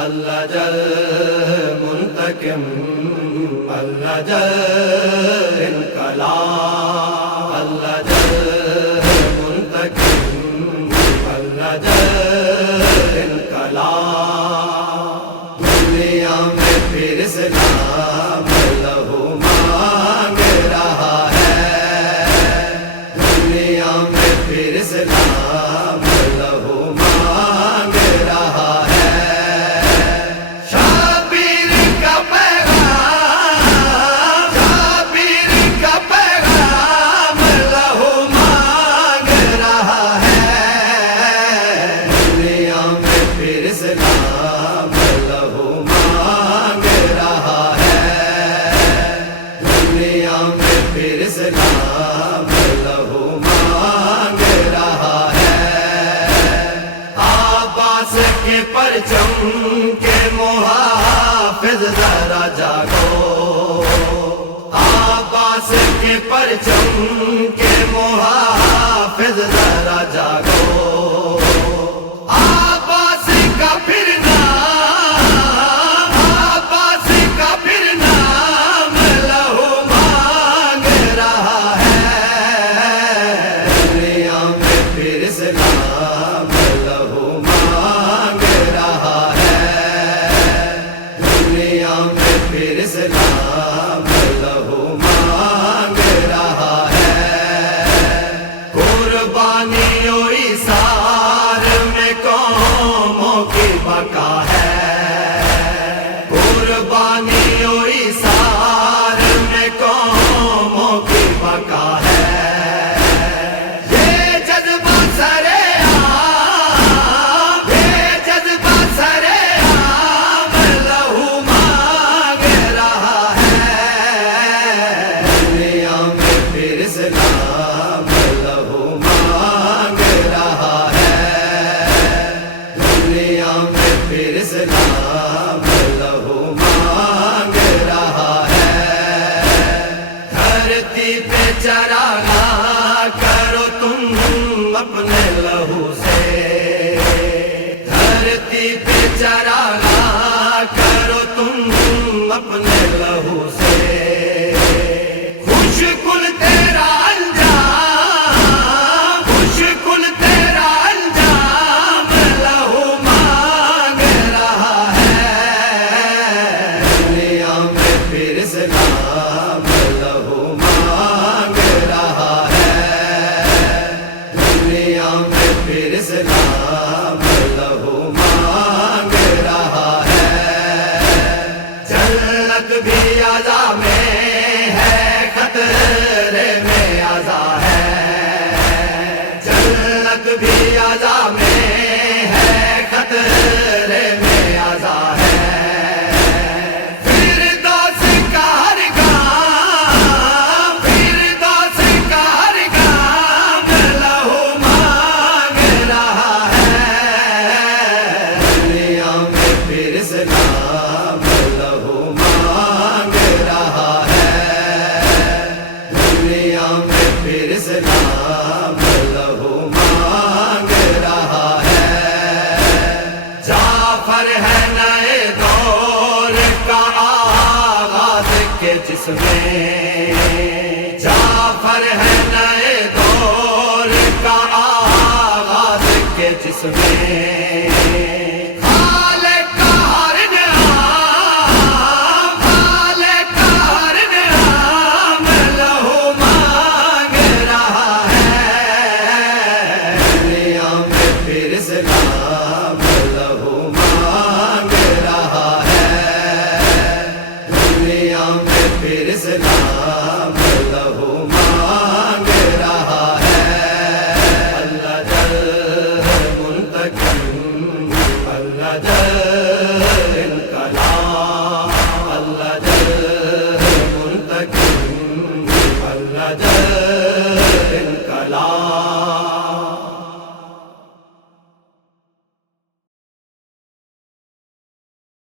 اللہ جل منتقم، اللہ جل انقلاب، اللہ جل منتقم، اللہ جل انقلاب، دنیا میں پھر اسلام لہو مانگ رہا ہے، دنیا میں پھر اسلام لہو مانگ رہا ہے، اسلام لہو مانگ رہا ہے، عباس کے پرچم کے محافظ ذرا جاگو، عباس کے پرچم کے محافظ ذرا جاگو، عباس کا پھر نام، عباس کا پھر نام لہو مانگ رہا ہے، دنیا میں پھر اسلام لہو مانگ رہا ہے، دنیا میں پھر اسلام لہو مانگ رہا ہے، قربانیوں ایثار میں قوموں کی بقا ہے، قربانیوں ایثار میں قوموں کی بقا ہے، یہ جذبہ سرے عام، یہ جذبہ سرے عام لہو مانگ رہا ہے، دنیا میں پھر اسلام لہو مانگ رہا ہے، دنیا میں پھر اسلام لہو مانگ رہا ہے، دھرتی پہ چراغاں کرو تم اپنے لہو سے، دھرتی پہ چراغاں کرو تم اپنے لہو سے، خوش کن تیرا انجام، خوش کن تیرا انجام لہو مانگ رہا ہے، دنیا میں پھر اسلام لہو مانگ رہا ہے، دنیا میں پھر اسلام لہو مانگ رہا ہے، جنت بھی عزا میں ہے، خطرے میں عزا ہے، جنت بھی عزا میں ہے، خطرے میں عزا ہے، فردوس کا ہر گام، فردوس کا ہر گام لہو مانگ رہا ہے، دنیا میں پھر اسلام لہو مانگ رہا ہے، دنیا میں پھر اسلام لہو مانگ رہا ہے، جعفر ہے نئے دور کا آغاز کے جس میں، جعفر ہے نئے دور کا آغاز کے جس میں، خالق کا ہر نعام، خالق کا ہر نعام لہو مانگ رہا ہے، دنیا میں پھر اسلام لہو مانگ رہا ہے، دنیا میں پھر اسلام لہو